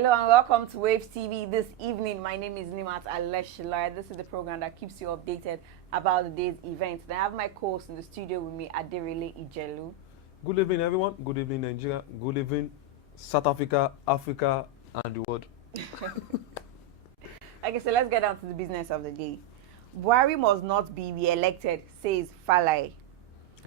Hello and welcome to WAVEStv this evening. My name is Nimat Aleshilai. This is the program that keeps you updated about the day's events. Then I have my co-host in the studio with me, Aderele Ijelu. Good evening, everyone. Good evening, Nigeria. Good evening, South Africa, Africa, and the world. Okay, so let's get down to the business of the day. Buhari must not be re-elected, says Falai.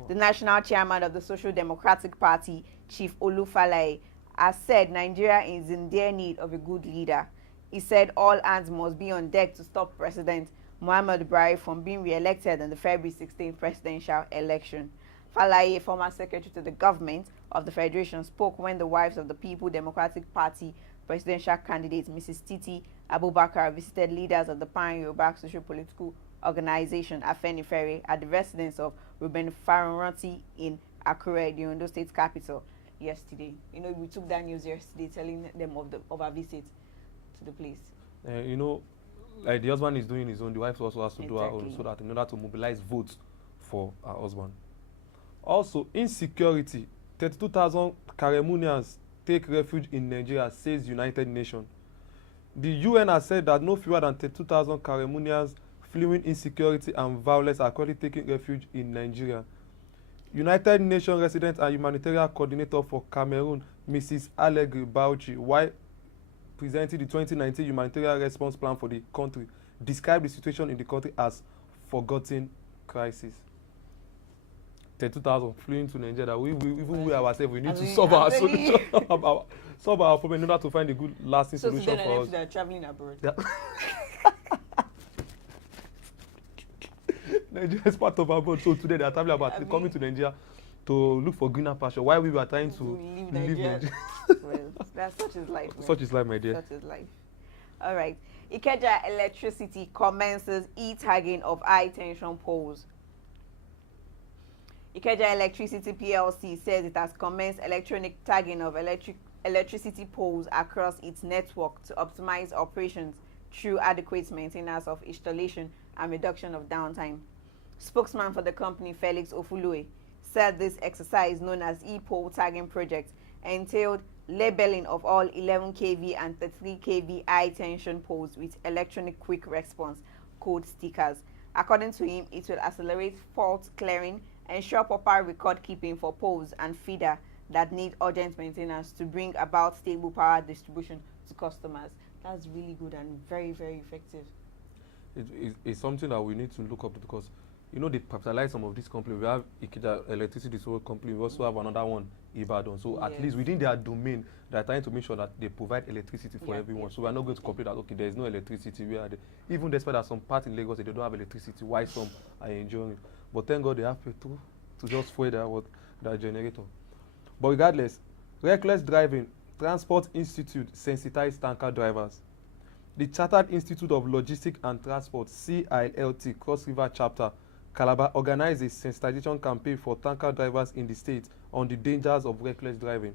The national chairman of the Social Democratic Party, Chief Olu Falai, has said Nigeria is in dire need of a good leader. He said all hands must be on deck to stop President Muhammadu Buhari from being re-elected in the February 16th presidential election. Falai, a former secretary to the government of the Federation, spoke when the wives of the People Democratic Party presidential candidate, Mrs. Titi Abubakar, visited leaders of the Pan-Yoruba socio-political organization, Afenifere, at the residence of Ruben Faranranti in Akure, the Ondo State capital, yesterday. You know, we took that news yesterday, telling them of our visit to the place. You know, like the husband is doing his own, the wife also has to do her own, so that in order to mobilize votes for her husband. Also, insecurity. 32,000 Cameroonians take refuge in Nigeria, says United Nations. The UN has said that no fewer than 32,000 Cameroonians fleeing insecurity and violence are currently taking refuge in Nigeria. United Nations Resident and Humanitarian Coordinator for Cameroon, Mrs. Allegri Bauchi, while presenting the 2019 Humanitarian Response Plan for the country, described the situation in the country as forgotten crisis. 32,000 fleeing to Nigeria. We ourselves, we need to solve our solution, solve our problem in order to find a good lasting solution for us. So they're traveling abroad. Yeah. Nigeria is part of our board, so today they are traveling about coming to Nigeria to look for greener pasture while we were trying to leave Nigeria. Well, such is life. Man. Such is life, my dear. Such is life. All right. Ikeja Electricity commences e-tagging of high-tension poles. Ikeja Electricity PLC says it has commenced electronic tagging of electricity poles across its network to optimize operations through adequate maintenance of installation and reduction of downtime. Spokesman for the company, Felix Ofulue, said this exercise, known as e-pole tagging project, entailed labeling of all 11 kV and 33 kV high-tension poles with electronic quick response code stickers. According to him, it will accelerate fault clearing, ensure proper record keeping for poles and feeder that need urgent maintenance to bring about stable power distribution to customers. That's really good and very, very effective. It's something that we need to look up to, because you know they capitalize some of these companies. We have Ikeja Electricity company. We also have another one, Ibadan. So at least within their domain, they're trying to make sure that they provide electricity for everyone. So we're not going to complain that okay, there is no electricity. We are there. Even despite that some parts in Lagos they don't have electricity, why some are enjoying it. But thank God they have petrol to just fuel their generator. But regardless, reckless driving, Transport Institute sensitized tanker drivers. The Chartered Institute of Logistics and Transport, CILT, Cross River Chapter, Calabar, organized a sensitization campaign for tanker drivers in the state on the dangers of reckless driving.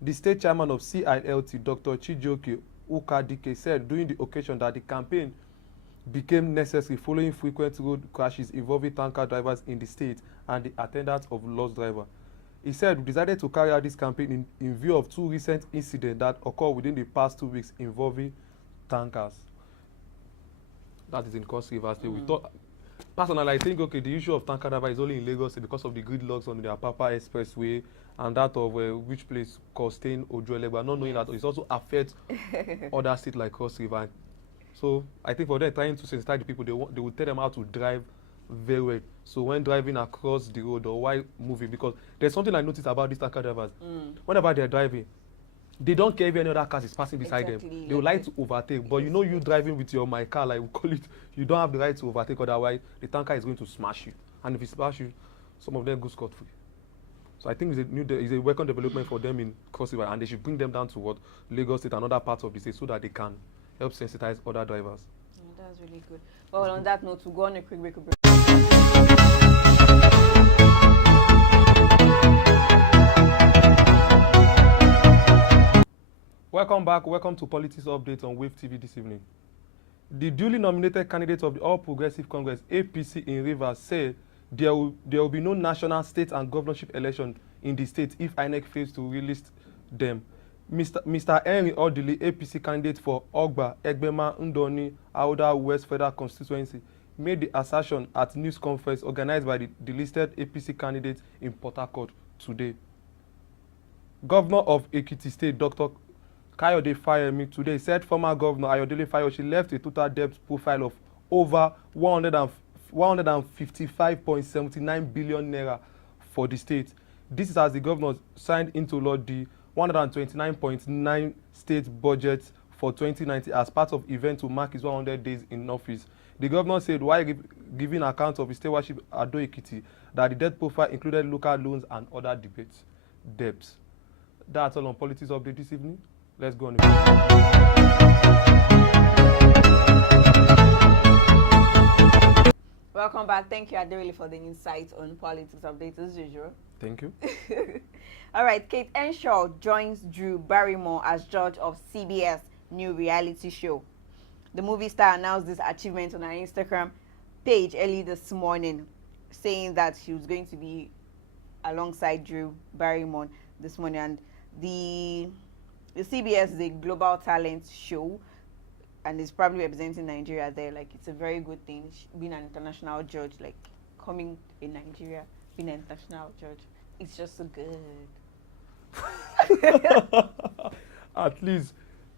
The state chairman of CILT, Dr. Chijioke Ukadike, said during the occasion that the campaign became necessary following frequent road crashes involving tanker drivers in the state and the attendants of lost driver. He said, we decided to carry out this campaign in view of two recent incidents that occurred within the past 2 weeks involving tankers. That is in Cross River State. We thought, personally, I think, okay, the issue of tanker driver is only in Lagos because of the gridlocks on the Apapa Expressway and that of which place called Stain Ojuelegba, not knowing that it also affects other states like Cross River. So I think for them trying to sensitize the people, they will tell them how to drive very well. So when driving across the road or while moving, because there's something I noticed about these tanker drivers. Whenever they're driving, they don't care if any other car is passing beside them. They would like to overtake. But you know, you driving with my car, like we call it, you don't have the right to overtake, otherwise the tanker is going to smash you. And if it smash you, some of them go scot-free. So I think it's a welcome development for them in Cross River, and they should bring them down to Lagos State and other parts of the state so that they can help sensitize other drivers. Yeah, that's really good. Well, on that note, we'll go on a quick break. Welcome back. Welcome to Politics Update on WAVEStv this evening. The duly nominated candidate of the All Progressive Congress, APC in Rivers, said there will be no national, state and governorship election in the state if INEC fails to relist them. Mr. Henry Odili, APC candidate for Ogba, Egbema, Ndoni, Auda West Federal Constituency, made the assertion at news conference organized by the delisted APC candidates in Port Harcourt today. Governor of Ekiti State, Dr. Kayode Fayemi, today said former Governor Ayodele Fayoshi left a total debt profile of over 155.79 billion naira for the state. This is as the governor signed into law the 129.9 state budget for 2019 as part of event to mark his 100 days in office. The governor said while giving account of his stewardship at Ado Ekiti that the debt profile included local loans and other debts. That's all on Politics Update this evening. Let's go on. Welcome back. Thank you, Aderele, for the insight on Politics Update as usual. Thank you. All right, Kate Henshaw joins Drew Barrymore as judge of CBS new reality show. The movie star announced this achievement on her Instagram page early this morning, saying that she was going to be alongside Drew Barrymore this morning. And the CBS is a global talent show, and it's probably representing Nigeria there. Like, it's a very good thing, being an international judge, like coming in Nigeria, being an international judge. It's just so good. At least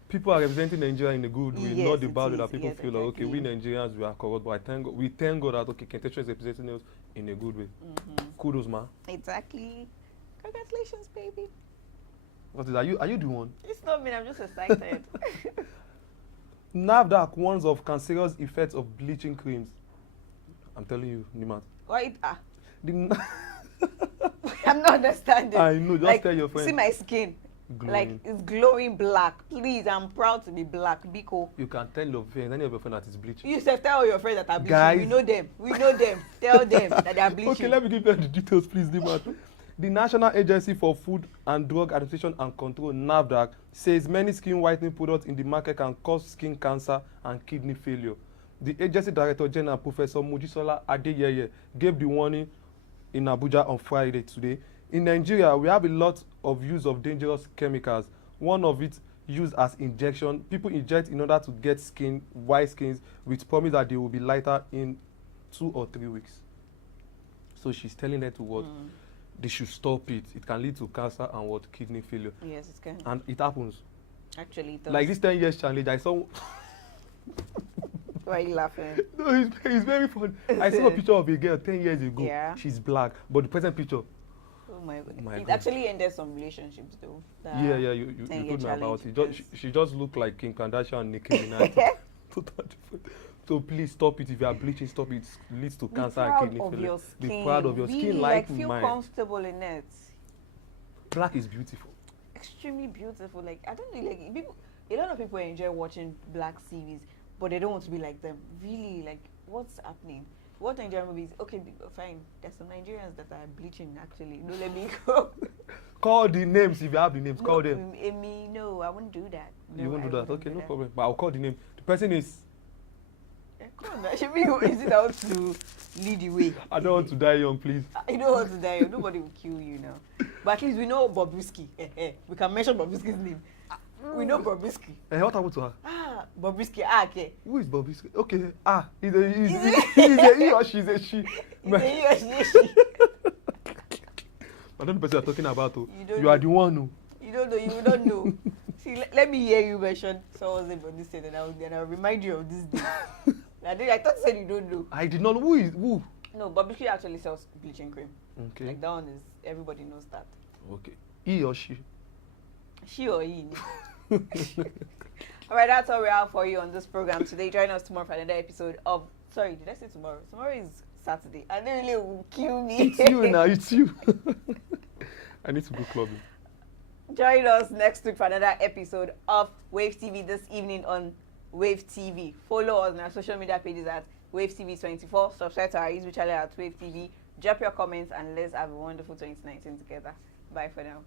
people are representing Nigeria in a good way, Yes, not the it bad way is. that people Yes, feel like, okay, we exactly. Nigerians, we are corrupt, but we thank God that, okay, Kentesha is representing us in a good way. Kudos, man. Exactly. Congratulations, baby. What is, are you the one? It's not me, I'm just excited. NAFDAC warns of cancerous effects of bleaching creams. I'm telling you, Nimat. Why? The I'm not understanding. I know, just like, tell your friend. See my skin. Glowing. Like, it's glowing black. Please, I'm proud to be black. Biko. You can tell your friends, any of your friends that is bleaching. You said tell your friends that are bleaching. Guys. We know them. We know them. Tell them that they are bleaching. Okay, let me give you the details, please, Nimat. The National Agency for Food and Drug Administration and Control, NAFDAC, says many skin whitening products in the market can cause skin cancer and kidney failure. The agency director general, Professor Mojisola Adeyeye, gave the warning in Abuja on Friday today. In Nigeria, we have a lot of use of dangerous chemicals. One of it used as injection. People inject in order to get white skins, with promise that they will be lighter in 2 or 3 weeks. So she's telling them to what? They should stop it. It can lead to cancer and what? Kidney failure. Yes, it can. And it happens. Actually, it does. Like this 10 years challenge, I saw. Why are you laughing? No, it's very fun. I saw a picture of a girl 10 years ago. Yeah. She's black, but the present picture. Oh my God. My It God. actually ended some relationships though. Yeah, you 10-year told me about it. challenge, She just looked like Kim Kardashian and Nicki Minaj. Total different. So please stop it. If you are bleaching, stop it. It leads to cancer and kidney failure. Be proud of your really, skin, like feel mine. comfortable in it. Black is beautiful. Extremely beautiful. Like, I don't know, like people, a lot of people enjoy watching black series, but they don't want to be like them. Really, like, what's happening? What Nigerian movies? Okay, fine. There's some Nigerians that are bleaching actually. No, let me go. Call the names if you have the names. Call them. Amy, no, I won't do that. No, You won't I do that. wouldn't Okay, do no that. problem. But I'll call the name. The person is. Come on, should we is it out to lead the way? I don't want to die young, please. You don't want to die. Nobody will kill you now. But at least we know Bobrisky. We can mention Bobrisky's name. We know Bobrisky. What happened to her? Bobrisky. Okay. Who is Bobrisky? Okay. He's a he or she's a she. It's a he or she, she. I don't know the person you're talking about. don't You are know. the one who. You don't know. You don't know. See, let me hear you mention someone's name on this day, and I'll remind you of this day. I thought you said you don't know. I did not know. Who? No, Bobrisky actually sells bleaching cream. Okay. Like, that one is, everybody knows that. Okay. He or she? She or he. All right, that's all we have for you on this program today. Join us tomorrow for another episode of. Sorry, did I say tomorrow? Tomorrow is Saturday. And they really will kill me. It's you now. It's you. I need to go clubbing. Join us next week for another episode of WAVEStv this evening on WAVEStv. Follow us on our social media pages at WAVEStv24. Subscribe to our YouTube channel at WAVEStv. Drop your comments and let's have a wonderful 2019 together. Bye for now.